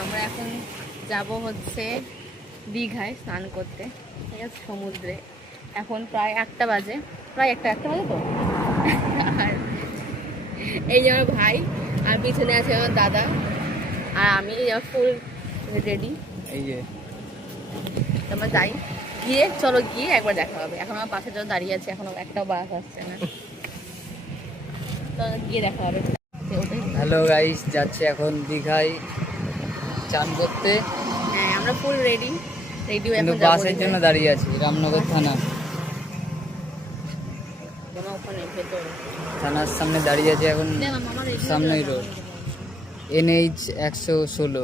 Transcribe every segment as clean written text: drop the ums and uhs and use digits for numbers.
আমরা এখন যাব হচ্ছে দীঘায় স্নান করতে, ঠিক আছে, সমুদ্রে। এখন প্রায় 1টা বাজে, প্রায় একটা বাজে তো। আর এই যে আমার ভাই, আর পিছনে আছে আমার দাদা, আর আমি ফুল রেডি। এই যে আমরা যাই, গিয়ে চলো গিয়ে একবার দেখা হবে। এখন আমার বাসের জন্য দাঁড়িয়ে আছে, এখনো একটাও বাস আসছে না, তো গিয়ে দেখা হবে। হ্যালো গাইস, যাচ্ছে এখন দীঘায় চান করতে। হ্যাঁ, আমরা ফুল রেডি রেডি কিন্তু এখন যাবো বাসের জন্য দাঁড়িয়ে আছি রামনগর থানা। ওখানে ভেতরে থানার সামনে দাঁড়িয়ে আছে এখন, সামনেই রোড NH 116।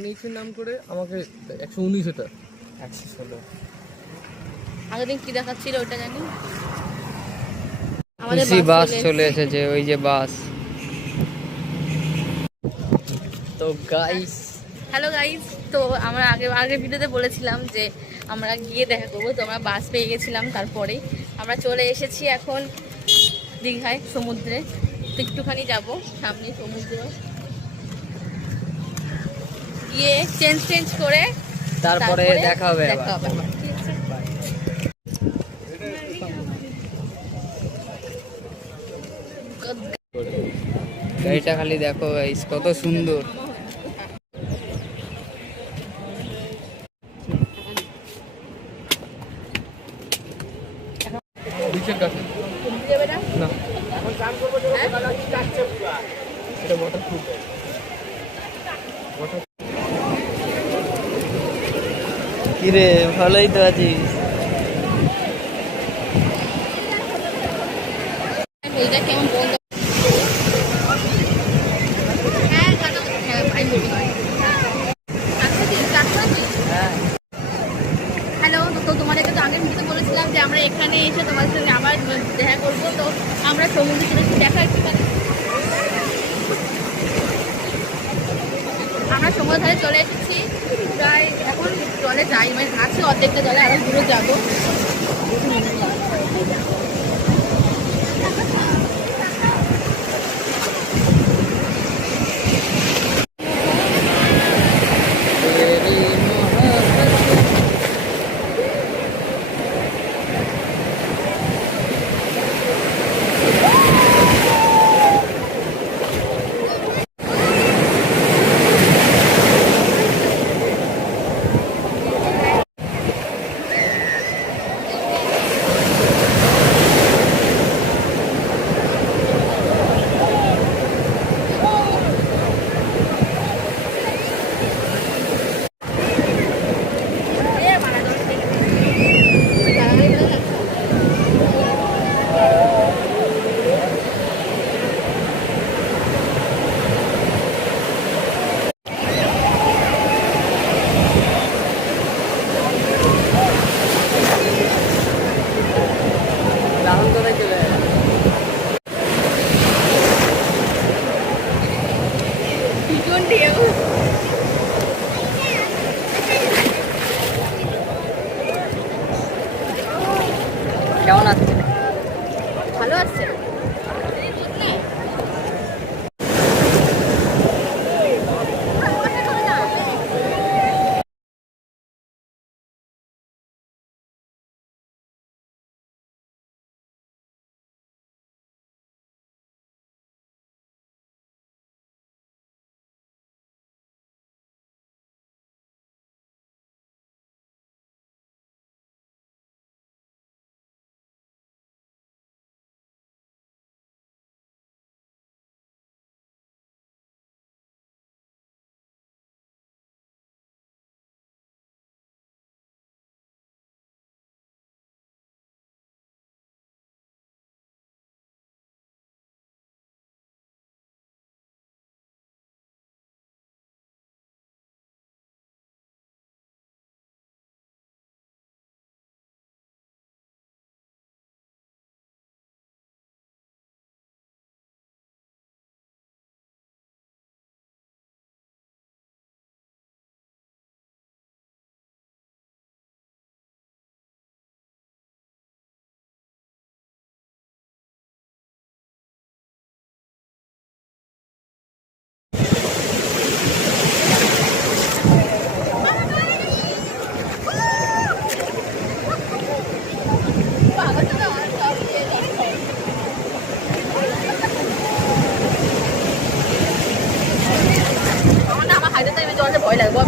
NH-এর নাম করে আমাকে 119 এটা 116 আগের দিন কি দেখাচ্ছিল ওটা জানি। খুশি বাস চলে এসেছে, ওই যে বাস। তো গাইস, হ্যালো গাইস, তো আমরা আগের ভিডিওতে বলেছিলাম যে আমরা গিয়ে দেখা করবো, তো আমরা বাস পেয়ে গেছিলাম। তারপরে আমরা চলে এসেছি এখন দীঘায় সমুদ্রে। তো একটুখানি যাবো সামনে সমুদ্র, গিয়ে চেঞ্জ করে তারপরে দেখা হবে। গাড়িটা খালি দেখো গাইস, কত সুন্দর। কিরে, ভালোই তো আছিস? এইটা কেমন বন্ধ? হ্যালো, তো তোমাদেরকে তো আগের ভিডিওতে বলেছিলাম যে আমরা এখানে এসে তোমাদের সঙ্গে আবার দেখা করবো। তো আমরা সমুদ্রে চলে এসে দেখা একটুখানি। আমরা সমুদ্র ধারে চলে এসেছি, প্রায় এখন জলে যাই, মানে আছে অর্ধেকটা জলে, আরো দূরে যাবো।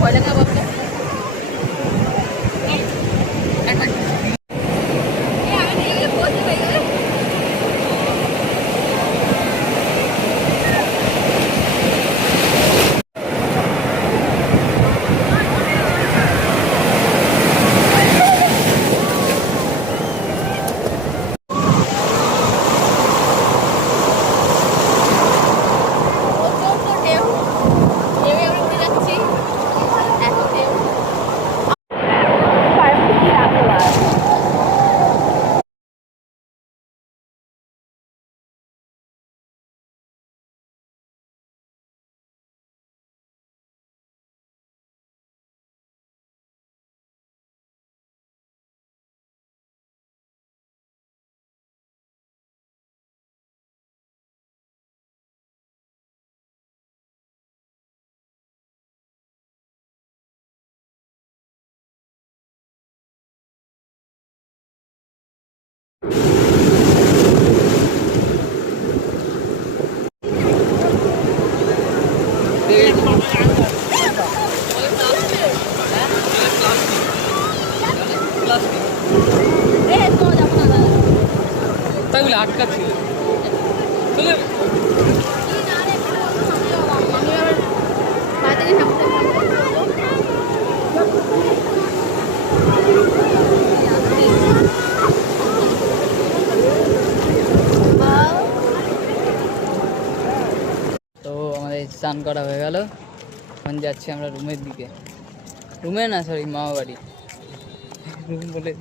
ভয় লাগে না বাবা? তাই বলে আটকা ছিল চলে তো আমাদের স্নান করা হয়ে গেল, এখন যাচ্ছি আমরা রুমের দিকে। রুমে না, সরি, মামা বাড়ি। রুম বলে